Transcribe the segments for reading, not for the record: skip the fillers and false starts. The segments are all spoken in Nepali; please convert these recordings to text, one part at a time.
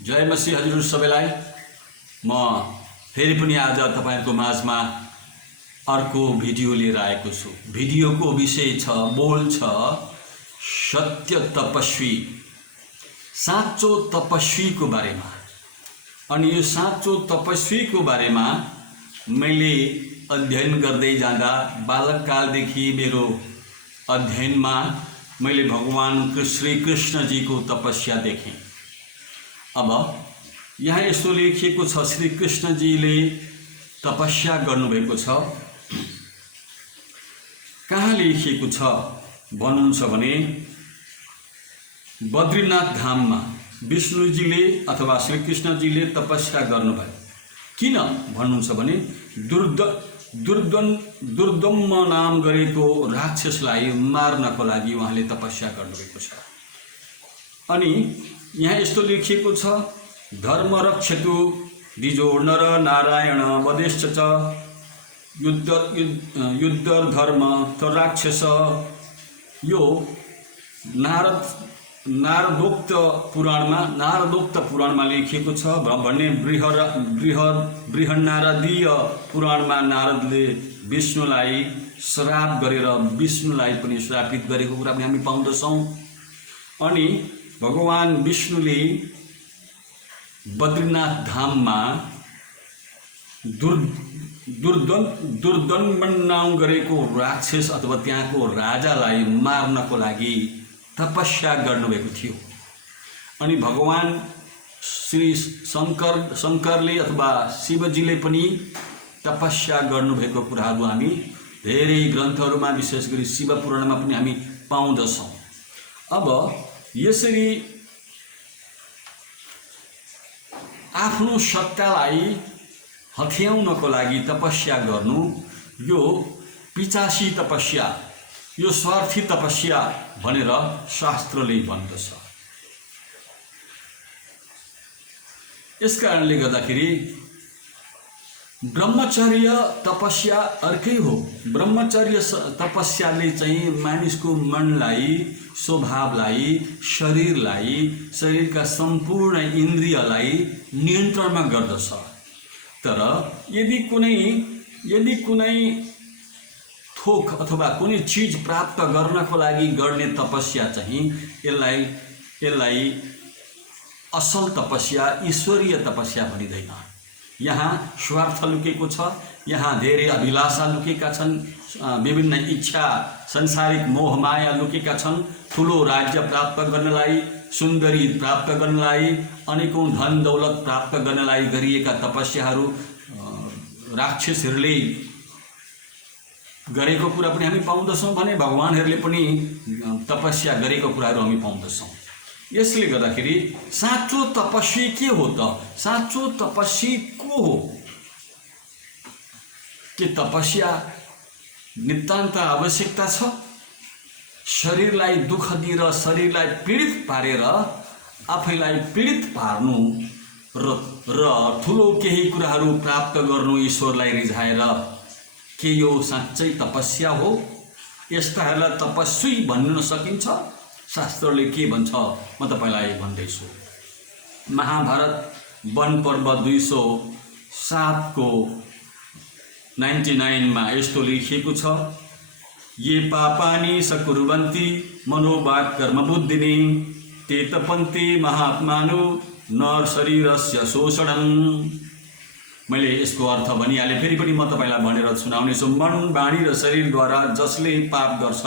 जय मसीह हजुर सबैलाई। म फेरि पनि आज तपाईहरुको माझमा अर्को भिडियो लिएर आएको छु। भिडियोको विषय छ, बोल छ सत्य तपस्वी, साँचो तपस्वीको बारेमा। अनि यो साँचो तपस्वीको बारेमा मैले अध्ययन गर्दै जाँदा बालककालदेखि मेरो अध्ययनमा मैले भगवान श्री कृष्णजीको तपस्या देखेँ। अब यहाँ यस्तो लेखिएको छ, श्री कृष्णजीले तपस्या गर्नुभएको छ। कहाँ लेखिएको छ भन्नुहुन्छ भने बद्रीनाथ धाममा विष्णुजीले अथवा श्री कृष्णजीले तपस्या गर्नुभयो। किन भन्नुहुन्छ भने दुर्दम्म नाम गरेको राक्षसलाई मार्नको लागि उहाँले तपस्या गर्नुभएको छ। अनि यहाँ यस्तो लेखिएको छ, धर्म रक्षतु दिजो नर नारायण वदेश्च च युद्ध धर्म त राक्षस। यो नारदोक्त पुराणमा लेखिएको छ भन्ने बृहन्नारदीय पुराणमा नारदले विष्णुलाई श्राप गरेर विष्णुलाई पनि श्रापित गरेको कुरा पनि हामी पाउँदछौँ। अनि भगवान विष्णुले बद्रीनाथ धाममा दुर्दमन गरेको राक्षस अथवा त्यहाँको राजालाई मार्नको लागि तपस्या गर्नुभएको थियो। अनि भगवान श्री शङ्करले अथवा शिवजीले पनि तपस्या गर्नुभएको कुराहरू हामी धेरै ग्रन्थहरूमा, विशेष गरी शिव पुराणमा पनि हामी पाउँदछौँ। अब यसरी आफ्नो सत्तालाई हथियाउनको लागि तपस्या गर्नु, यो पिचासी तपस्या, यो स्वार्थी तपस्या भनेर शास्त्रले भन्दछ। यसकारणले गर्दाखेरि ब्रह्मचर्य तपस्या अर्कै हो। ब्रह्मचर्य तपस्याले चाहिँ मानिसको मनलाई, स्वभावलाई, शरीरका सम्पूर्ण इन्द्रियलाई नियन्त्रणमा गर्दछ। तर यदि कुनै थोक अथवा कुनै चीज प्राप्त गर्नको लागि गर्ने तपस्या चाहिँ यसलाई असल तपस्या, ईश्वरीय तपस्या भनिँदैन। यहाँ स्वार्थ लुकेको छ, यहाँ धेरै अभिलाषा लुकेका छन्, विभिन्न इच्छा, संसारिक मोह माया लुकेका छन्। ठुलो राज्य प्राप्त गर्नलाई, सुन्दरी प्राप्त गर्नलाई, अनेकौं धन दौलत प्राप्त गर्नलाई गरिएका तपस्याहरू राक्षसहरूले गरेको कुरा पनि हामी पाउँदछौँ भने भगवानहरूले पनि तपस्या गरेको कुराहरू हामी पाउँदछौँ। यसले गर्दाखेरि साँचो तपस्वी के हो त? साँचो तपस्वी को हो? के तपस्या नितान्त आवश्यकता छ? शरीरलाई दुःख दिएर, शरीरलाई पीडित पारेर आफैलाई पीडित पार्नु र ठुलो केही कुराहरू प्राप्त गर्नु ईश्वरलाई रिझाएर, के यो साँच्चै तपस्या हो? यस्ताहरूलाई तपस्वी भन्न सकिन्छ? शास्त्रले के भन्छ म तपाईलाई भन्दैछु। महाभारत वन पर्व 207 को 99 मा यस्तो लेखिएको छ, ये पापानि सकुर्वन्ति मनोवाक् कर्म बुद्धिनि ते तपन्ति महात्मानो न शरीरस्य शोषणं। मैले यसको अर्थ भनिहालेँ, फेरि पनि म तपाईलाई भनेर सुनाउनेछु। मन, वाणी र शरीरद्वारा जसले पाप गर्छ,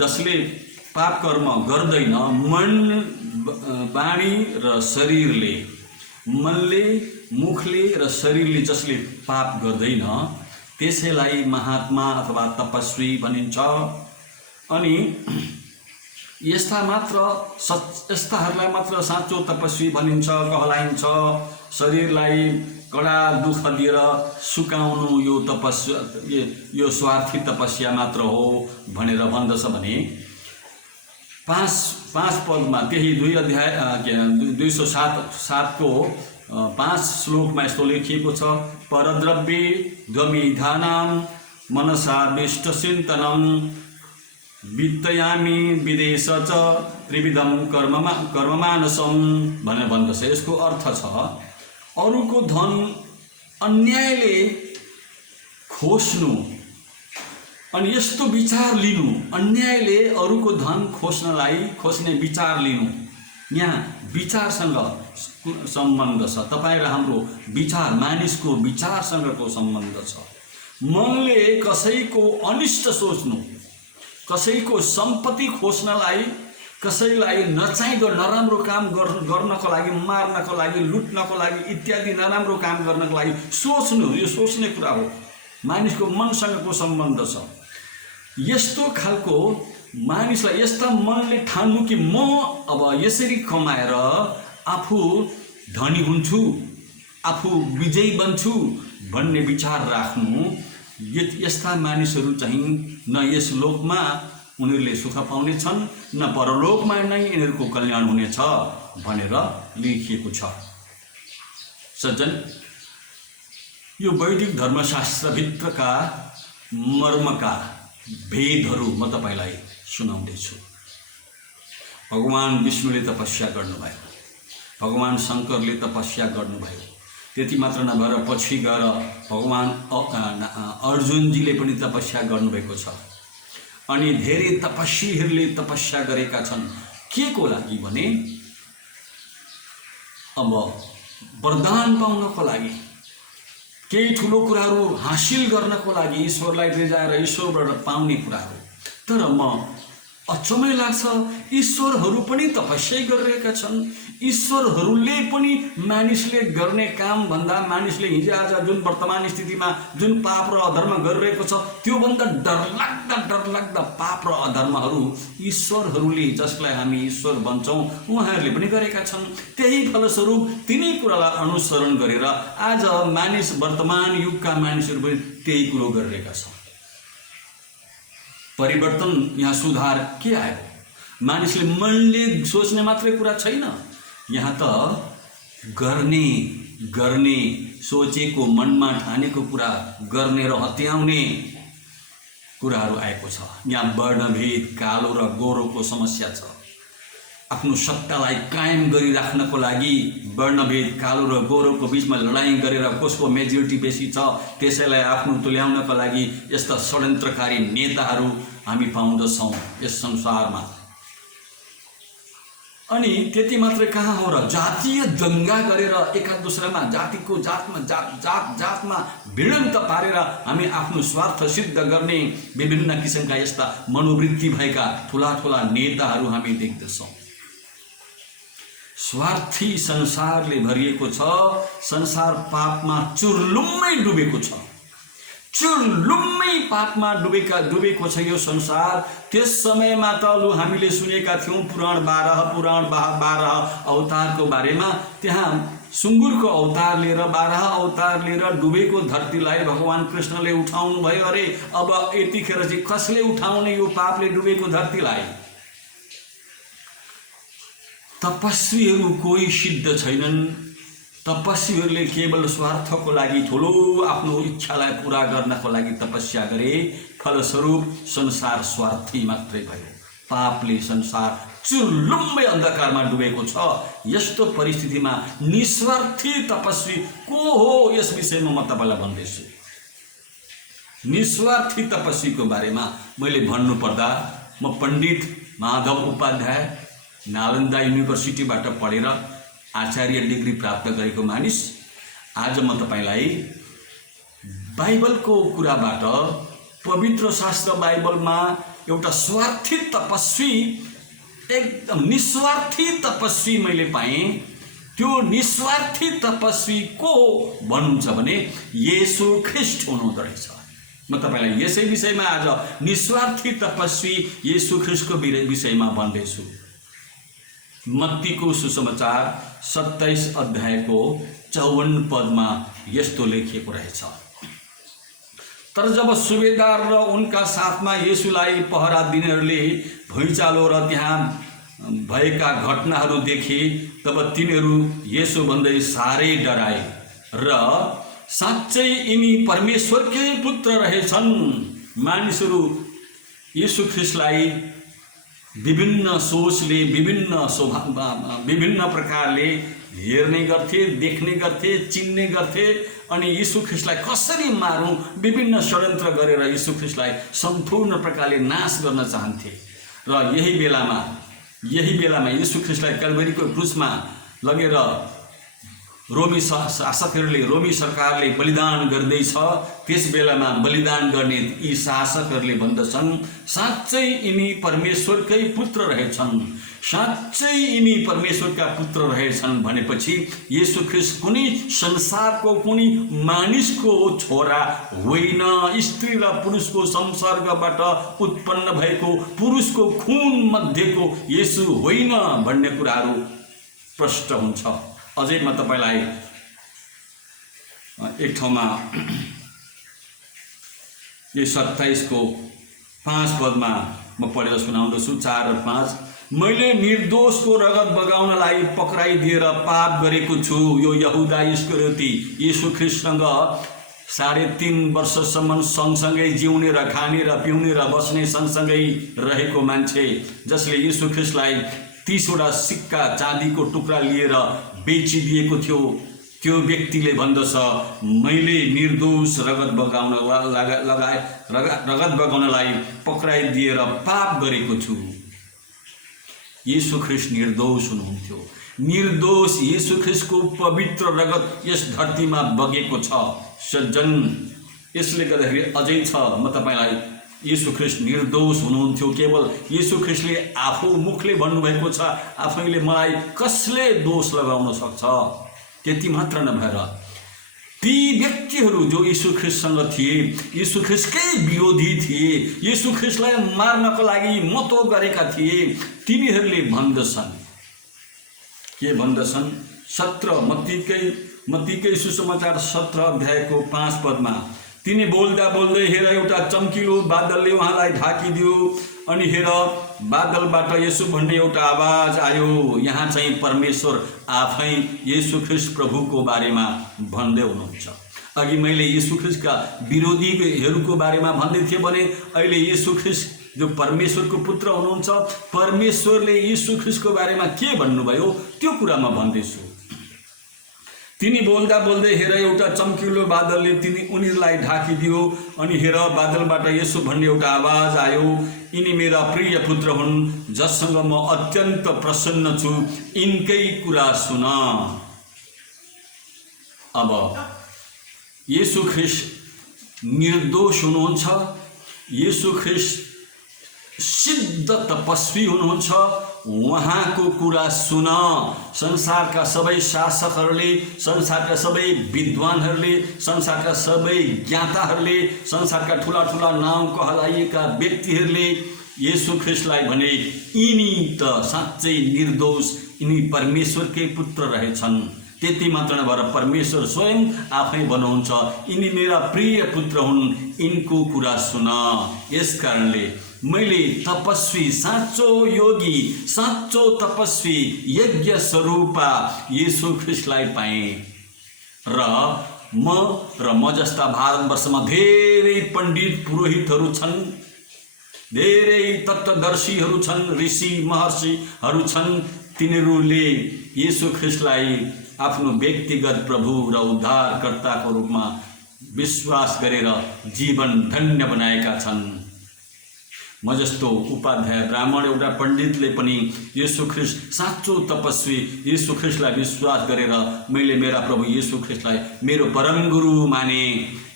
जसले पाप कर्म गर्दैन, मन, वाणी र शरीरले, मनले, मुखले र शरीरले जसले पाप गर्दैन त्यसैलाई महात्मा अथवा तपस्वी भनिन्छ। अनि यस्ताहरूलाई मात्र साँचो तपस्वी भनिन्छ, कहलाइन्छ। शरीरलाई कडा दुःख दिएर सुकाउनु यो स्वार्थी तपस्या मात्र हो भनेर भन्दछ भने 5 पदमा, त्यही 2 अध्याय 207 को 5 श्लोकमा यस्तो लेखिएको छ, परद्रव्ये द्वमिधानां मनसा विष्टचिन्तनं वित्तयामी विदेश च त्रिविधम कर्ममानसम भनेर भन्दछ। यसको अर्थ छ अरूको धन अन्यायले खोज्नु अनि यस्तो विचार लिनु, अन्यायले अरूको धन खोज्ने विचार लिनु। यहाँ विचारसँग सम्बन्ध छ। तपाईँ र हाम्रो विचार, मानिसको विचारसँगको सम्बन्ध छ। मनले कसैको अनिष्ट सोच्नु, कसैको सम्पत्ति खोज्नलाई, कसैलाई नचाहिँदो नराम्रो काम गर्नको लागि, मार्नको लागि, लुट्नको लागि इत्यादि नराम्रो काम गर्नको लागि सोच्नु, यो सोच्ने कुरा हो। मानिसको मनसँगको सम्बन्ध छ। यस्तो खालको मानिसलाई, यस्ता मनले ठान्नु कि म अब यसरी कमाएर आफू धनी हुन्छु, आफू विजयी बन्छु भन्ने विचार राख्नु, यस्ता मानिसहरू चाहिँ न यस लोकमा उनीहरूले सुख पाउने छन्, न परलोकमा नै यिनीहरूको कल्याण हुनेछ भनेर लेखिएको छ। सज्जन, यो वैदिक धर्मशास्त्रभित्रका मर्मका भेदहरू म तपाईलाई सुनाउँदैछु। भगवान विष्णुले तपस्या गर्नुभयो, भगवान शङ्करले तपस्या गर्नुभयो। त्यति मात्र नभएर पछि गएर भगवान अर्जुनजीले पनि तपस्या गर्नुभएको छ। अनि धेरै तपस्वीहरूले तपस्या गरेका छन्। के को लागि भने अब वरदान पाउनको लागि, केही ठुलो कुराहरू हासिल गर्नको लागि, ईश्वरलाई रिझाएर ईश्वरबाट पाउने कुराहरू। तर म अचम्मै लाग्छ, ईश्वरहरू पनि तपस्या गरिरहेका छन्। ईश्वरहरूले पनि मानिसले गर्ने काम भन्दा, मानिसले हिजो आज जुन वर्तमान स्थितिमा जुन पाप र अधर्म गरिरहेको छ त्योभन्दा डरलाग्दा पाप र अधर्महरू ईश्वरहरूले, जसलाई हामी ईश्वर भन्छौँ, उहाँहरूले पनि गरेका छन्। त्यही फलस्वरूप तिनै कुरालाई अनुसरण गरेर आज मानिस, वर्तमान युगका मानिसहरू पनि त्यही कुरो गरिरहेका छन्। परिवर्तन, यहाँ सुधार के आयो? मानिसले मनले सोच्ने मात्रै कुरा छैन, यहाँ त गर्ने सोचेको, मनमा ठानेको कुरा गर्ने र हत्याउने कुराहरू आएको छ। यहाँ वर्णभेद, कालो र गोरोको समस्या छ। आफ्नो सत्तालाई कायम गरिराख्नको लागि वर्णभेद, कालो र गोरोको बिचमा लडाईँ गरेर कसको मेजोरिटी बेसी छ त्यसैलाई आफ्नो तुल्याउनको लागि यस्ता षड्यन्त्रकारी नेताहरू हामी पाउँदछौँ यस संसारमा। अनि त्यति मात्रै कहाँ हो र, जातीय दंगा गरेर एका दोस्रामा, जातिको जातमा भिडन्त पारेर हामी आफ्नो स्वार्थ सिद्ध गर्ने विभिन्न किसिमका यस्ता मनोवृत्ति भएका ठुला नेताहरू हामी देख्दछौँ। स्वार्थी संसारले भरिएको छ। संसार पापमा चुर्लुम्मै डुबेको छ। चुर्लुम्मै पापमा डुबेको छ यो संसार। त्यस समयमा त हामीले सुनेका थियौँ पुराण 12 अवतारको बारेमा। त्यहाँ सुँगुरको अवतार लिएर, 12 अवतार लिएर डुबेको धरतीलाई भगवान कृष्णले उठाउनु भयो अरे। अब यतिखेर चाहिँ कसले उठाउने यो पापले डुबेको धरतीलाई? तपस्वीहरू कोही सिद्ध छैनन्। तपस्वीहरूले केवल स्वार्थको लागि, ठुलो आफ्नो इच्छालाई पूरा गर्नको लागि तपस्या गरे। फलस्वरूप संसार स्वार्थी मात्रै भयो। पापले संसार चुर्लुम्बै अन्धकारमा डुबेको छ। यस्तो परिस्थितिमा निस्वार्थी तपस्वी को हो, यस विषयमा म तपाईलाई भन्दैछु। निस्वार्थी तपस्वीको बारेमा मैले भन्नुपर्दा, म पण्डित माधव उपाध्याय नालन्दा युनिभर्सिटीबाट पढेर आचार्य डिग्री प्राप्त गरेको मानिस, आज म तपाईलाई बाइबलको कुराबाट, पवित्र शास्त्र बाइबलमा एउटा स्वार्थी तपस्वी, एकदम निस्वार्थी तपस्वी मैले पाएँ। त्यो निस्वार्थी तपस्वी को भन्नुहुन्छ भने येशू ख्रीष्ट हुनुहुँदो रहेछ। म तपाईलाई यसै विषयमा आज निस्वार्थी तपस्वी येशू ख्रीष्टको विषयमा भन्दैछु। मत्तीको सुसमाचार 27 अध्यायको 54 पदमा यस्तो लेखिएको रहेछ। तर जब सुबेदार र उनका साथमा येशूलाई पहरा दिनेहरूले भुइँचालो र त्यहाँ भएका घटनाहरू देखे, तब तिनीहरू येशू भन्दै साह्रै डराए र साँच्चै यिनी परमेश्वरकै पुत्र रहेछन्। मानिसहरू यीशु ख्रिस्टलाई विभिन्न सोचले विभिन्न प्रकारले हेर्ने गर्थे, देख्ने गर्थे, चिन्ने गर्थे अनि यीशु ख्रिस्टलाई कसरी मारौँ विभिन्न षड्यन्त्र गरेर यीशु ख्रिस्टलाई सम्पूर्ण प्रकारले नाश गर्न चाहन्थे। र यही बेलामा यीशु ख्रिस्टलाई क्याल्भरीको क्रुसमा लगेर रोमी सरकारले बलिदान गर्दैछ। त्यस बेलामा बलिदान गर्ने यी शासकहरूले भन्दछन् साँच्चै यिनी परमेश्वरकै पुत्र रहेछन्, साँच्चै यिनी परमेश्वरका पुत्र रहेछन् भनेपछि यीशु ख्रिस्ट कुनै संसारको कुनै मानिसको छोरा होइन, स्त्री र पुरुषको संसर्गबाट उत्पन्न भएको पुरुषको खून मध्येको यीशु होइन भन्ने कुराहरू प्रष्ट हुन्छ। अझै म तपाईलाई एक ठाउँमा यो 27 को 5 पदमा म पढेर सुनाउँदछु। 4 र 5। मैले निर्दोषको रगत बगाउनलाई पक्राइदिएर पाप गरेको छु। यो यहुदा इस्करियोती यीशु ख्रिस्टसँग 3.5 वर्षसम्म सँगसँगै जिउने र खाने र पिउने र बस्ने सँगसँगै रहेको मान्छे, जसले यीशु ख्रिस्टलाई 30 वटा सिक्का चाँदीको टुक्रा लिएर बेचिदिएको थियो, त्यो व्यक्तिले भन्दछ मैले निर्दोष रगत बगाउनलाई पक्राइदिएर पाप गरेको छु। यीशु ख्रिस्ट निर्दोष हुनुहुन्थ्यो। निर्दोष यीशु ख्रिस्टको पवित्र रगत यस धरतीमा बगेको छ। सज्जन, यसले गर्दाखेरि अझै छ म तपाईलाई यीशु ख्रिस्ट निर्दोष हुनुहुन्थ्यो। केवल यीशु ख्रिस्टले आफू मुखले भन्नुभएको छ आफैले मलाई कसले दोष लगाउन सक्छ। त्यति मात्र नभएर ती व्यक्तिहरू जो यीशु ख्रिस्टसँग थिए, यीशु ख्रिस्टकै विरोधी थिए, यीशु ख्रिस्टलाई मार्नको लागि मतो गरेका थिए, तिनीहरूले भन्दछन् के भन्दछन्? 17 मत्तीकै सुसमाचार 17 अध्यायको 5 पदमा तिनी बोल्दा बोल्दै हेर एउटा चम्किलो बादलले उहाँलाई ढाकिदियो अनि हेर बादलबाट यसो भन्ने एउटा आवाज आयो। यहाँ चाहिँ परमेश्वर आफै यीशु ख्रिस्ट प्रभुको बारेमा भन्दै हुनुहुन्छ। अघि मैले यीशु ख्रिस्टका विरोधीहरूको बारेमा भन्दै थिएँ भने अहिले यीशु ख्रिस्ट जो परमेश्वरको पुत्र हुनुहुन्छ, परमेश्वरले यीशु ख्रिस्टको बारेमा के भन्नुभयो त्यो कुरा म भन्दैछु। तिनी बोल्दा बोल्दै हेर एउटा चम्किलो बादलले उनीहरूलाई ढाकिदियो अनि हेर बादलबाट यसो भन्ने एउटा आवाज आयो, यिनी मेरा प्रिय पुत्र हुन् जससँग म अत्यन्त प्रसन्न छु, यिनकै कुरा सुन। अब यीशु ख्रिस्ट निर्दोष हुनुहुन्छ, यीशु ख्रिस्ट सिद्ध तपस्वी हुनुहुन्छ, उहाँको कुरा सुन। संसारका सबै शासकहरूले, संसारका सबै विद्वानहरूले, संसारका सबै ज्ञाताहरूले, संसारका ठुला ठुला नाउँ कहलाइएका व्यक्तिहरूले यीशु ख्रिस्टलाई भने यिनी त साँच्चै निर्दोष, यिनी परमेश्वरकै पुत्र रहेछन्। त्यति मात्र नभएर परमेश्वर स्वयं आफै भन्नुहुन्छ यिनी मेरा प्रिय पुत्र हुन्, यिनको कुरा सुन। यस कारणले मैले तपस्वी, साँचो योगी, साँचो तपस्वी, यज्ञ स्वरूपा यीशु ख्रिस्टलाई पाएँ। र म जस्ता भारतवर्षमा धेरै पण्डित पुरोहितहरू छन्, धेरै तत्त्वदर्शीहरू छन्, ऋषि महर्षिहरू छन्। तिनीहरूले यीशु ख्रिस्टलाई आफ्नो व्यक्तिगत प्रभु र उद्धारकर्ताको रूपमा विश्वास गरेर जीवन धन्य बनाएका छन्। म जस्तो उपाध्याय ब्राह्मण एउटा पण्डितले पनि यीशु ख्रिस्ट साँचो तपस्वी यीशु ख्रिस्टलाई विश्वास गरेर मैले मेरा प्रभु यीशु ख्रिस्टलाई मेरो परम गुरु माने।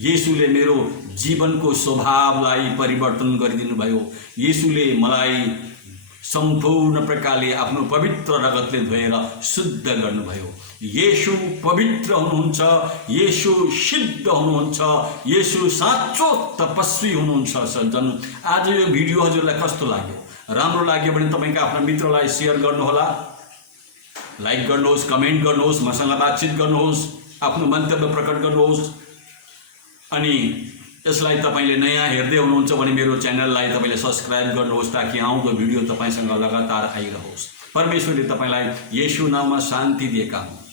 येशूले मेरो जीवनको स्वभावलाई परिवर्तन गरिदिनु भयो। येशूले मलाई सम्पूर्ण प्रकारले आफ्नो पवित्र रगतले धोएर शुद्ध गर्नुभयो। येशू पवित्र हुनुहुन्छ, येशू सिद्ध हुनुहुन्छ, येशू साँचो तपस्वी हुनुहुन्छ। सज्जन, आज यो भिडियो हजुरलाई कस्तो लाग्यो? राम्रो लाग्यो भने तपाईका आफ्ना मित्रलाई शेयर गर्नुहोला, लाइक गर्नुहोस्, कमेन्ट गर्नुहोस्, मसँग बातचित गर्नुहोस्, आफ्नो मन्तव्य प्रकट गर्नुहोस्। अनि यसलाई तपाईले नयाँ हेर्दै हुनुहुन्छ भने मेरो च्यानललाई तपाईले सब्स्क्राइब गर्नुहोस् ताकि आउँदो भिडियो तपाईसँग लगातार आइरहोस्। परमेश्वरले तपाईलाई येशू नाममा शान्ति दिएका हुन्।